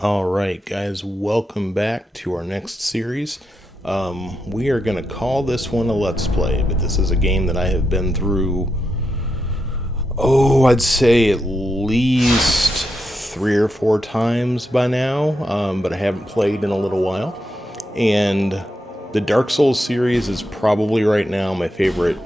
Alright guys, welcome back to our next series. We are going to call this one a Let's Play, but this is a game that I have been through, I'd say at least 3 or 4 times by now, but I haven't played in a little while. And the Dark Souls series is probably right now my favorite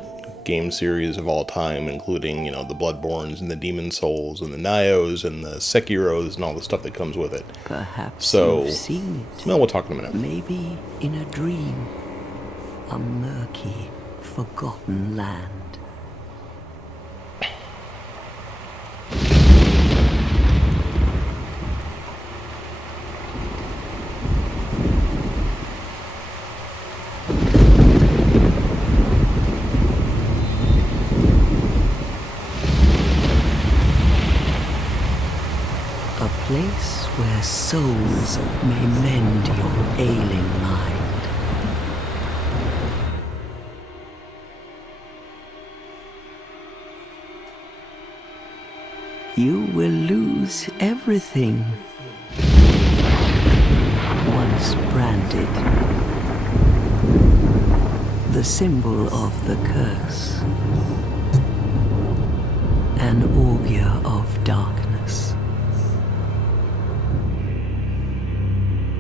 game series of all time, including, the Bloodborns and the Demon Souls and the Nios and the Sekiros and all the stuff that comes with it. Perhaps So, you've seen it. Well, we'll talk in a minute. Maybe in a dream. A murky, forgotten land. A place where souls may mend your ailing mind. You will lose everything. Once branded, the symbol of the curse, an augur of darkness.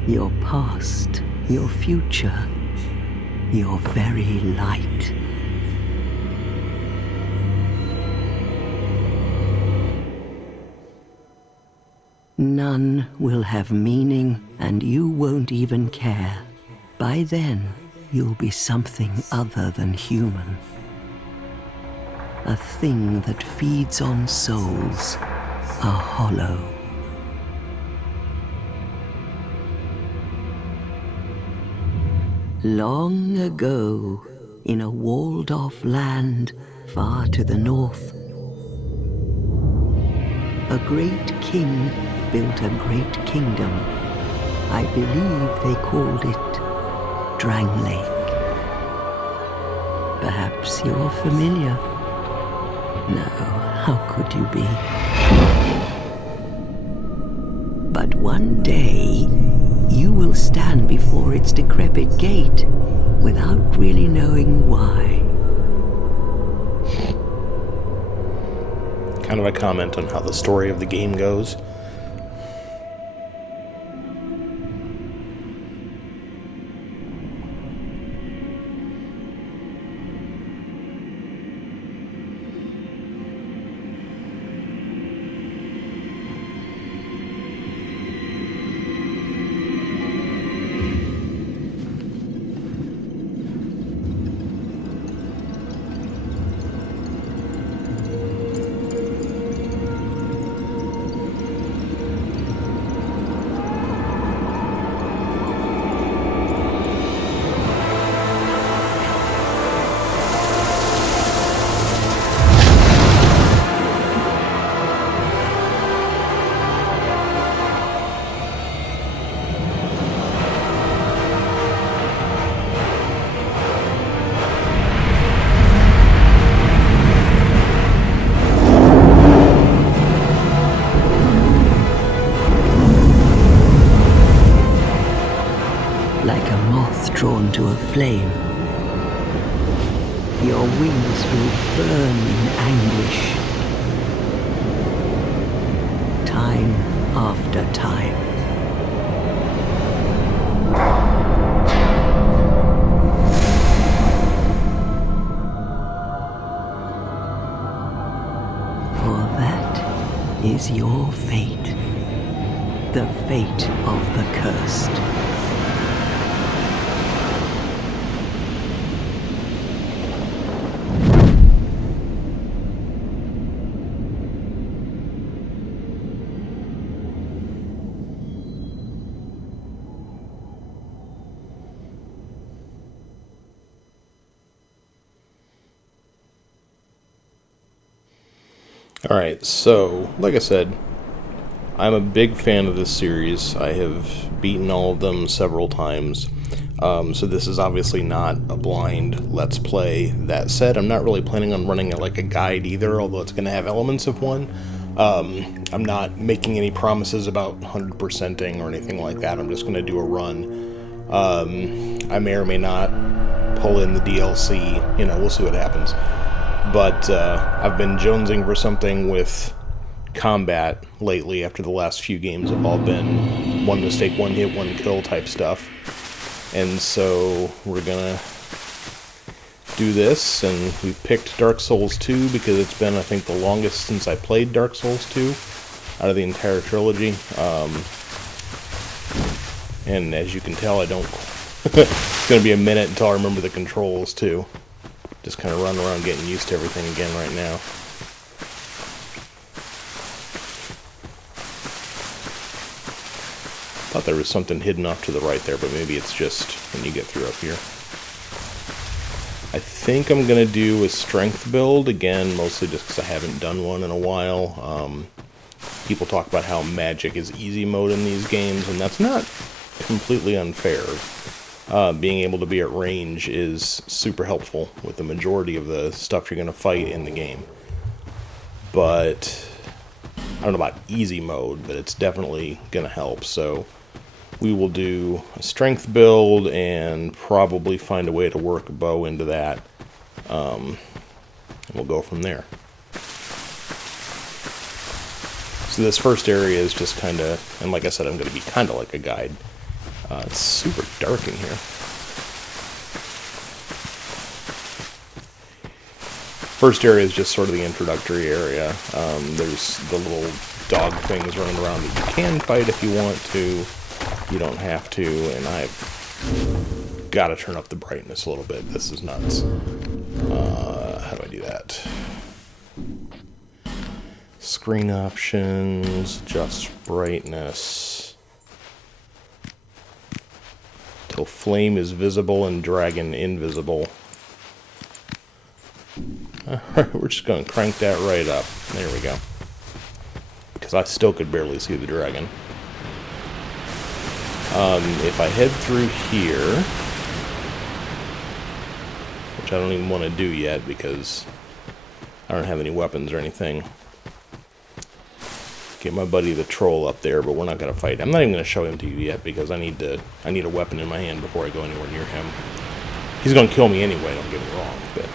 Your past, your future, your very light. None will have meaning, and you won't even care. By then, you'll be something other than human. A thing that feeds on souls, a hollow. Long ago, in a walled-off land far to the north, a great king built a great kingdom. I believe they called it Drang Lake. Perhaps you're familiar. No, how could you be? But one day, you will stand before its decrepit gate without really knowing why. Kind of a comment on how the story of the game goes. Like a moth drawn to a flame, your wings will burn in anguish. Time after time. For that is your fate. The fate of the cursed. Alright, so, like I said, I'm a big fan of this series. I have beaten all of them several times. So this is obviously not a blind Let's Play. That said, I'm not really planning on running like a guide either, although it's going to have elements of one. I'm not making any promises about 100%ing or anything like that. I'm just going to do a run. I may or may not pull in the DLC. You know, we'll see what happens. But I've been jonesing for something with combat lately after the last few games have all been one mistake, one hit, one kill type stuff. And so we're going to do this, and we've picked Dark Souls 2 because it's been, I think, the longest since I played Dark Souls 2 out of the entire trilogy. And as you can tell, I don't... it's going to be a minute until I remember the controls, too. Just kind of running around getting used to everything again right now. Thought there was something hidden off to the right there, but maybe it's just when you get through up here. I think I'm going to do a strength build, again, mostly just because I haven't done one in a while. People talk about how magic is easy mode in these games, and that's not completely unfair. Being able to be at range is super helpful with the majority of the stuff you're going to fight in the game. But I don't know about easy mode, but it's definitely going to help. So we will do a strength build and probably find a way to work a bow into that. And we'll go from there. So this first area is just kind of, and like I said, I'm going to be kind of like a guide. It's super dark in here. First area is just sort of the introductory area. There's the little dog things running around that you can fight if you want to. You don't have to, and I've got to turn up the brightness a little bit. This is nuts. How do I do that? Screen options, adjust brightness. Till flame is visible and dragon invisible. Alright, we're just going to crank that right up. There we go. Because I still could barely see the dragon. If I head through here, which I don't even want to do yet because I don't have any weapons or anything. Get my buddy the troll up there, but we're not going to fight. I'm not even going to show him to you yet because I need a weapon in my hand before I go anywhere near him. He's going to kill me anyway, don't get me wrong, but...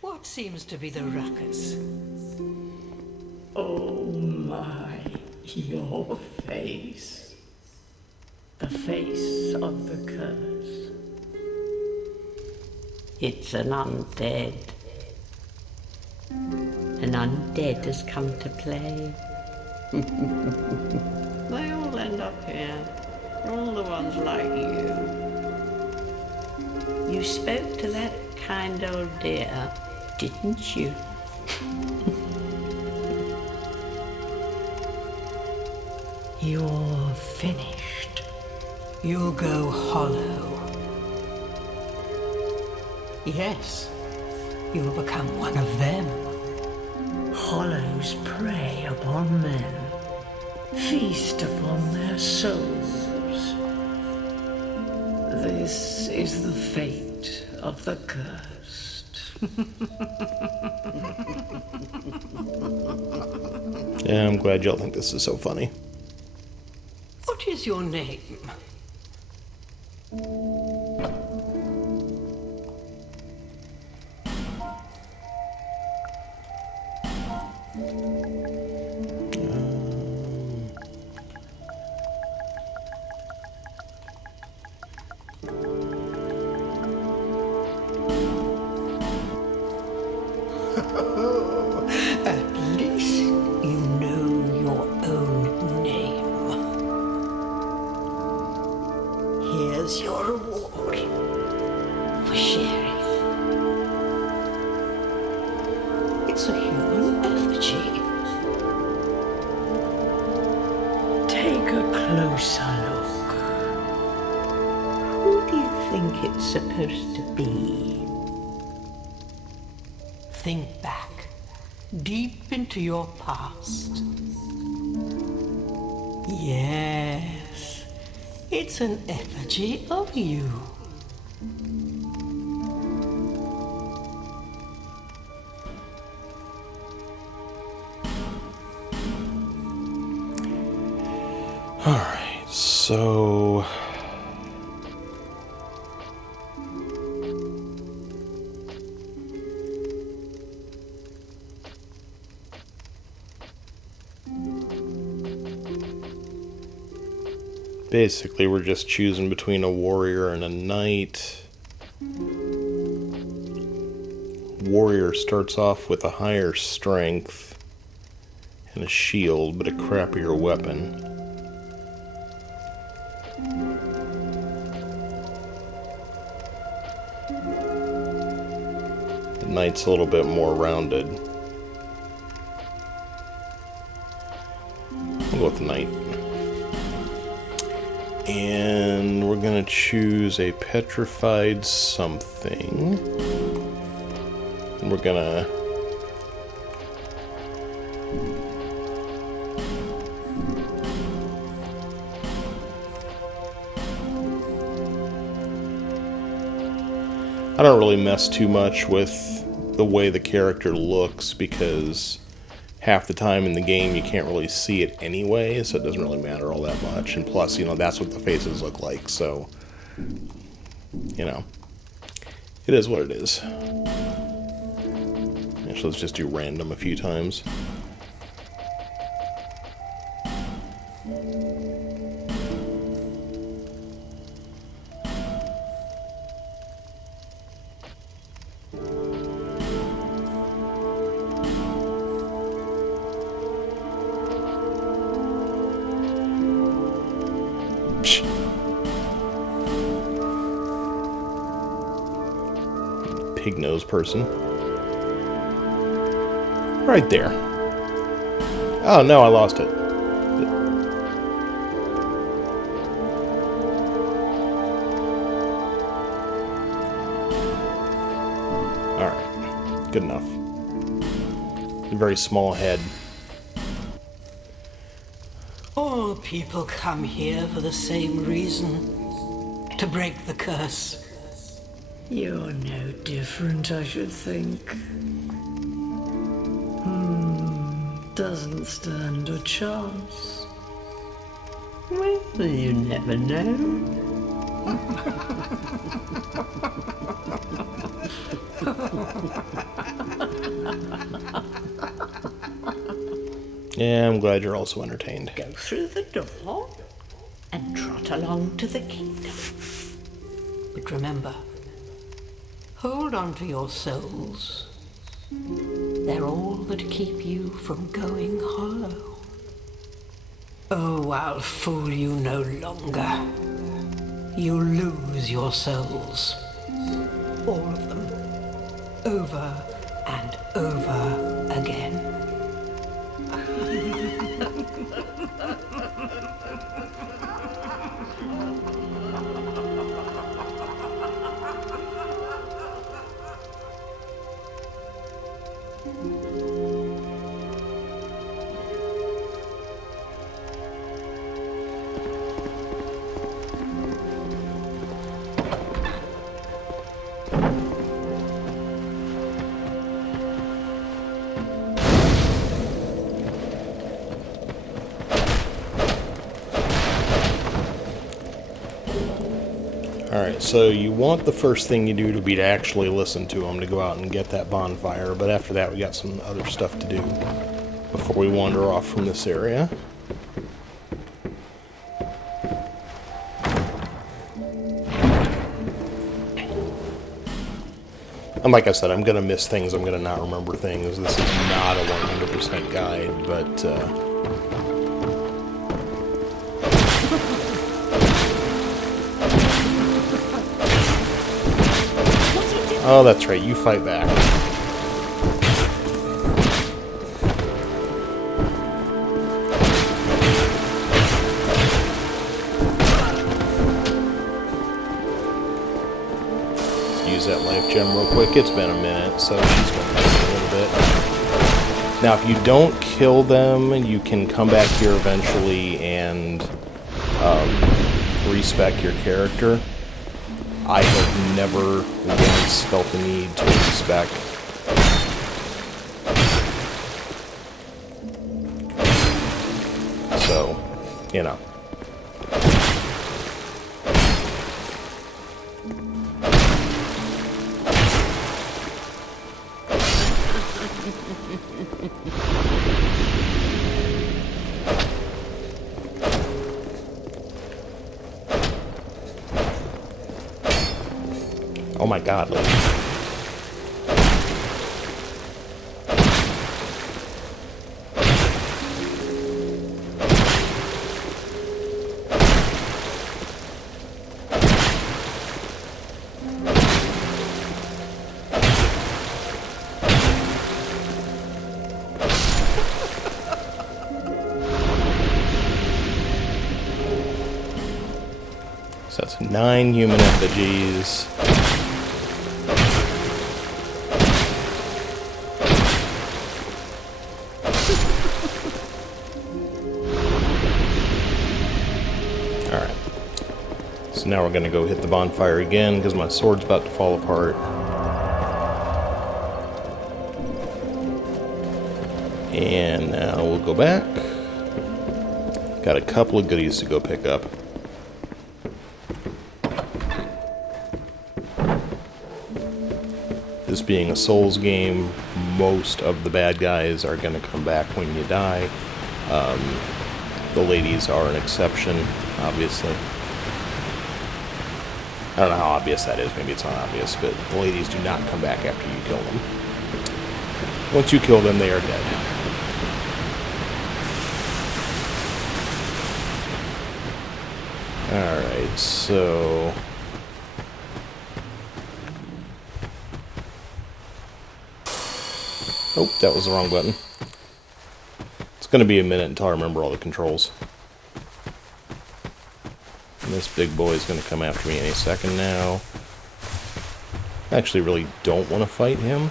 What seems to be the ruckus? Oh my, your face. The face of the curse. It's an undead. An undead has come to play. They all end up here. All the ones like you. You spoke to that kind old dear, didn't you? You're finished. You'll go hollow. Yes, you'll become one of them. Hollows prey upon men, feast upon their souls. This is the fate of the cursed. Yeah, I'm glad y'all think this is so funny. What is your name? At least you know your own name. Here's your reward for sharing. It's a human effigy. Take a closer look. Who do you think it's supposed to be. Think back, deep into your past. Yes, it's an effigy of you. Alright, so... basically, we're just choosing between a warrior and a knight. Warrior starts off with a higher strength and a shield, but a crappier weapon. The knight's a little bit more rounded. We'll go with the knight. And we're gonna choose a petrified something. And we're gonna... I don't really mess too much with the way the character looks because half the time in the game you can't really see it anyway, so it doesn't really matter all that much. And plus, you know, that's what the faces look like, so, you know, it is what it is. Actually, let's just do random a few times. Pig nose person. Right there. Oh no, I lost it. Alright. Good enough. A very small head. All people come here for the same reason. To break the curse. You're no different, I should think. Doesn't stand a chance. Well, you never know. Yeah, I'm glad you're also entertained. Go through the door and trot along to the kingdom. But remember, hold on to your souls. They're all that keep you from going hollow. Oh, I'll fool you no longer. You'll lose your souls. All of them. Over and over again. Alright, so you want the first thing you do to be to actually listen to them, to go out and get that bonfire, but after that we got some other stuff to do before we wander off from this area. And like I said, I'm going to miss things, I'm going to not remember things. This is not a 100% guide, but... Oh, that's right, you fight back. life gem real quick. It's been a minute, so she's going to fight a little bit. Now, if you don't kill them, you can come back here eventually and respec your character. I have never once felt the need to respec. So, you know. Oh my god, lady. So that's 9 human effigies. Alright. So now we're going to go hit the bonfire again because my sword's about to fall apart. And now we'll go back. Got a couple of goodies to go pick up. This being a Souls game, most of the bad guys are going to come back when you die. The ladies are an exception, obviously. I don't know how obvious that is, maybe it's not obvious, but the ladies do not come back after you kill them. Once you kill them, they are dead. Alright, so... Oh, that was the wrong button. It's going to be a minute until I remember all the controls. And this big boy is going to come after me any second now. I actually really don't want to fight him.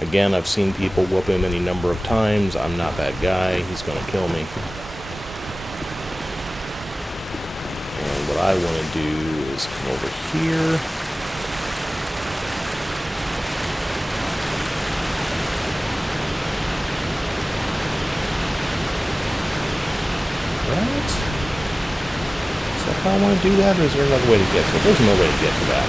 Again, I've seen people whoop him any number of times. I'm not that guy. He's going to kill me. And what I want to do is come over here. Right? Is that how I want to do that, or is there another way to get to it? There's no way to get to that.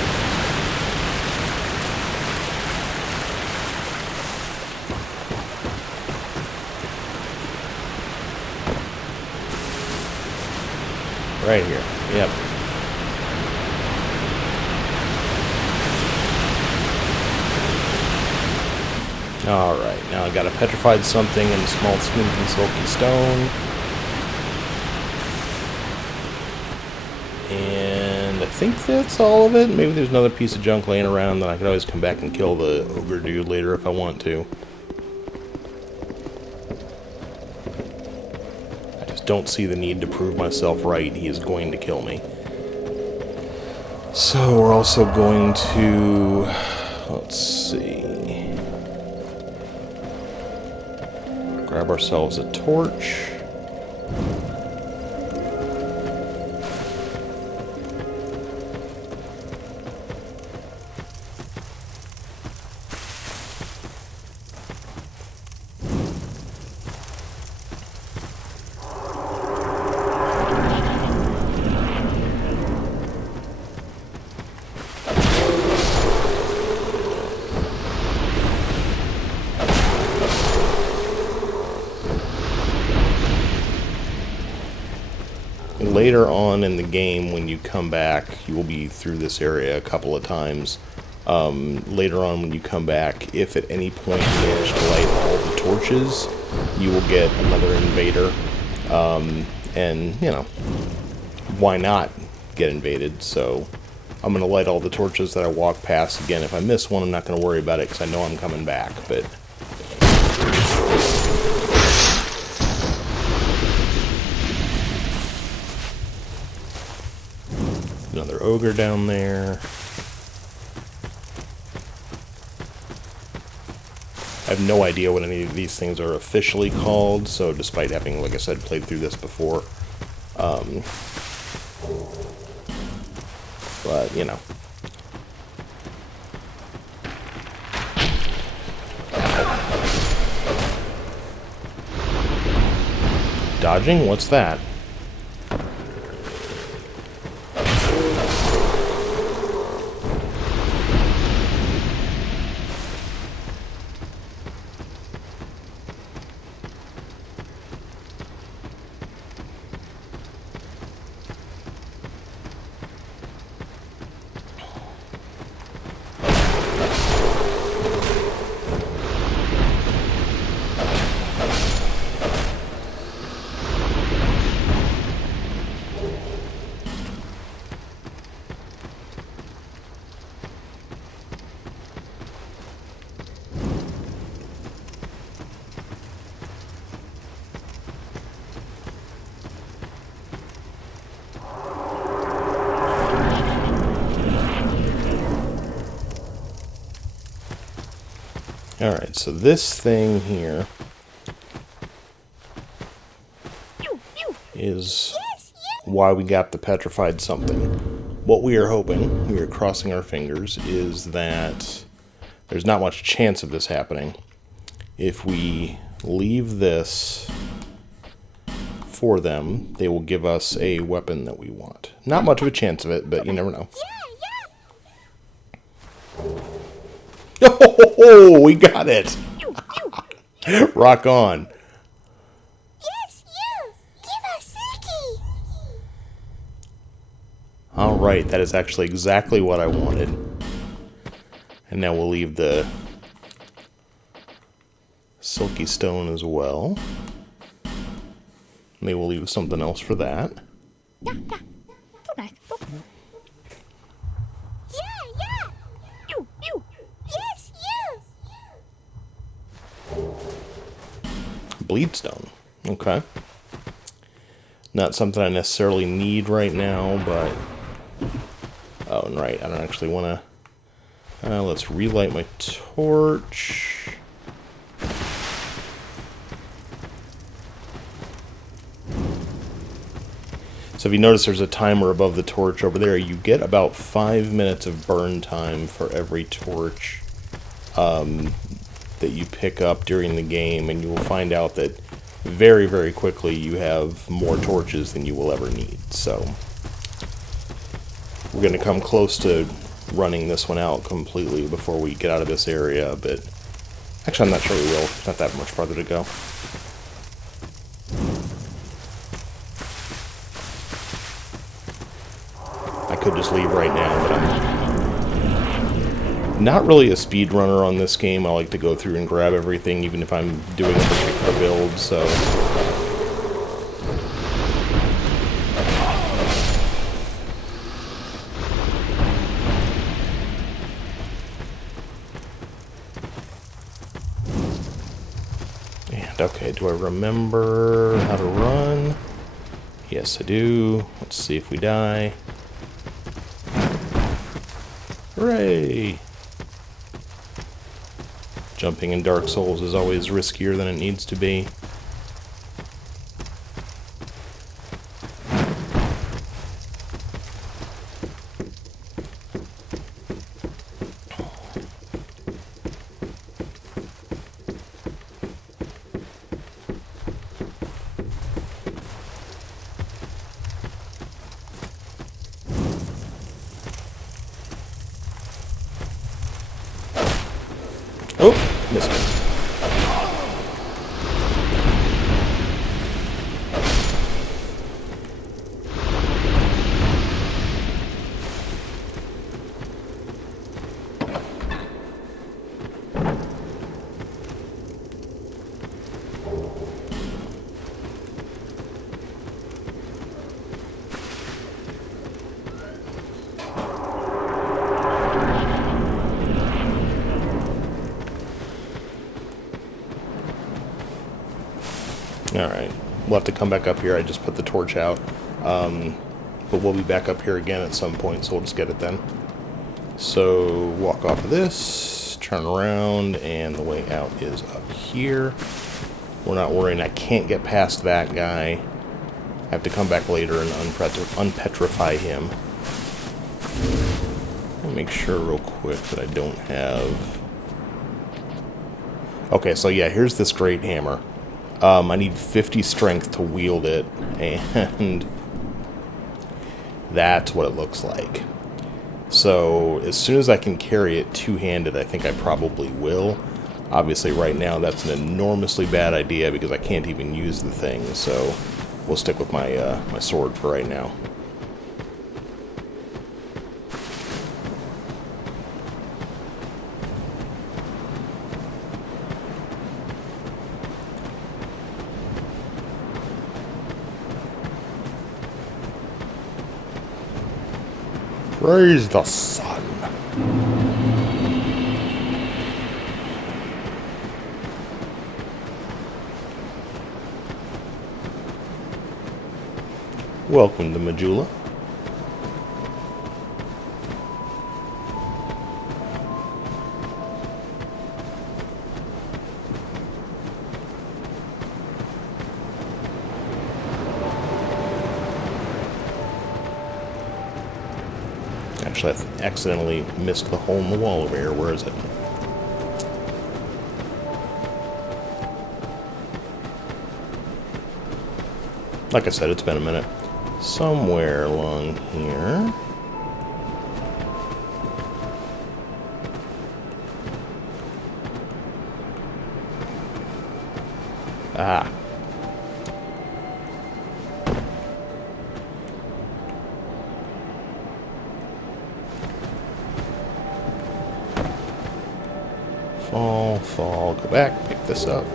Right here. Yep. Alright, now I got a petrified something in small, smooth, and silky stone. And I think that's all of it. Maybe there's another piece of junk laying around that I could always come back and kill the ogre dude later if I want to. Don't see the need to prove myself right. He is going to kill me. So we're also going to, let's see, grab ourselves a torch. Later on in the game, when you come back, you will be through this area a couple of times. Later on, when you come back, if at any point you manage to light all the torches, you will get another invader. And, you know, why not get invaded? So I'm going to light all the torches that I walk past. Again, if I miss one, I'm not going to worry about it because I know I'm coming back. But another ogre down there. I have no idea what any of these things are officially called, so despite having, like I said, played through this before, but, you know. Dodging? What's that? Alright, so this thing here is why we got the petrified something. What we are hoping, we are crossing our fingers, is that there's not much chance of this happening. If we leave this for them, they will give us a weapon that we want. Not much of a chance of it, but you never know. Oh, we got it! Rock on. Alright, that is actually exactly what I wanted. And now we'll leave the silky stone as well. Maybe we'll leave something else for that. Bleedstone. Okay. Not something I necessarily need right now, but... Oh, and right, I don't actually want to... let's relight my torch. So if you notice there's a timer above the torch over there, you get about 5 minutes of burn time for every torch that you pick up during the game, and you will find out that very, very quickly you have more torches than you will ever need. So we're going to come close to running this one out completely before we get out of this area, but actually I'm not sure we will. It's not that much farther to go. I could just leave right now, but I'm not really a speedrunner on this game. I like to go through and grab everything, even if I'm doing a particular build, so... And, okay, do I remember how to run? Yes, I do. Let's see if we die. Hooray! Jumping in Dark Souls is always riskier than it needs to be. Oh, missed it. Alright, we'll have to come back up here. I just put the torch out. But we'll be back up here again at some point, so we'll just get it then. So, walk off of this. turn around, and the way out is up here. We're not worrying. I can't get past that guy. I have to come back later and unpetrify him. I'll make sure real quick that I don't have... Okay, so yeah, here's this great hammer. I need 50 strength to wield it, and that's what it looks like. So as soon as I can carry it two-handed, I think I probably will. Obviously right now that's an enormously bad idea because I can't even use the thing, so we'll stick with my my sword for right now. Praise the sun. Welcome to Majula. Actually, I accidentally missed the hole in the wall over here. Where is it? Like I said, it's been a minute. Somewhere along here. Ah. Fall, go back, pick this up.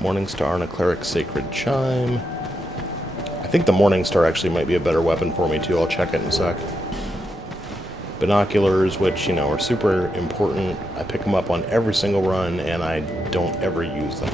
Morning Star and a Cleric's Sacred Chime. I think the Morning Star actually might be a better weapon for me too. I'll check it in a sec. Binoculars, which, you know, are super important. I pick them up on every single run, and I don't ever use them.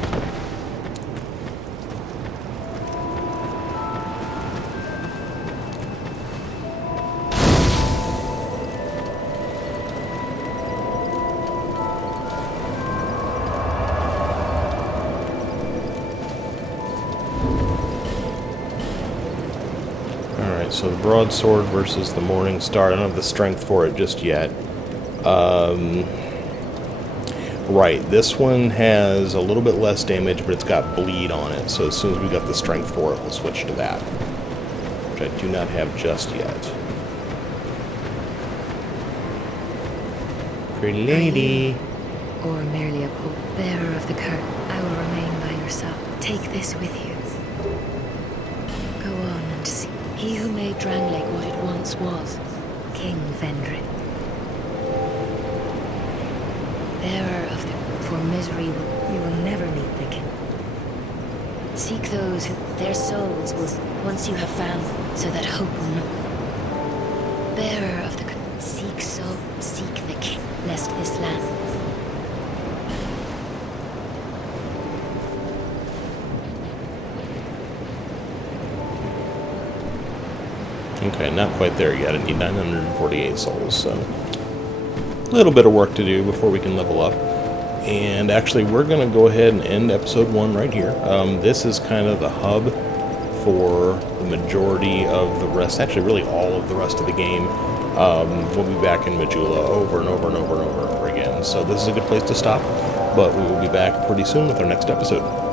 So the broadsword versus the Morning Star. I don't have the strength for it just yet. Right, this one has a little bit less damage, but it's got bleed on it. So as soon as we got the strength for it, we'll switch to that, which I do not have just yet. Pretty lady. Or merely a poor bearer of the curtain. I will remain by your side. Take this with you. Go on and see. He who made Drangleic what it once was, King Vendrick. Bearer of the... For misery, you will never meet the king. Seek those who... Their souls will... Once you have found them, so that hope will not... Bearer of the... Seek soul, seek the king, lest this land... Okay, not quite there yet. I need 948 souls, so a little bit of work to do before we can level up. And actually, we're going to go ahead and end episode 1 right here. This is kind of the hub for the majority of the rest, actually really all of the rest of the game. We'll be back in Majula over and over and over and over again. So this is a good place to stop, but we will be back pretty soon with our next episode.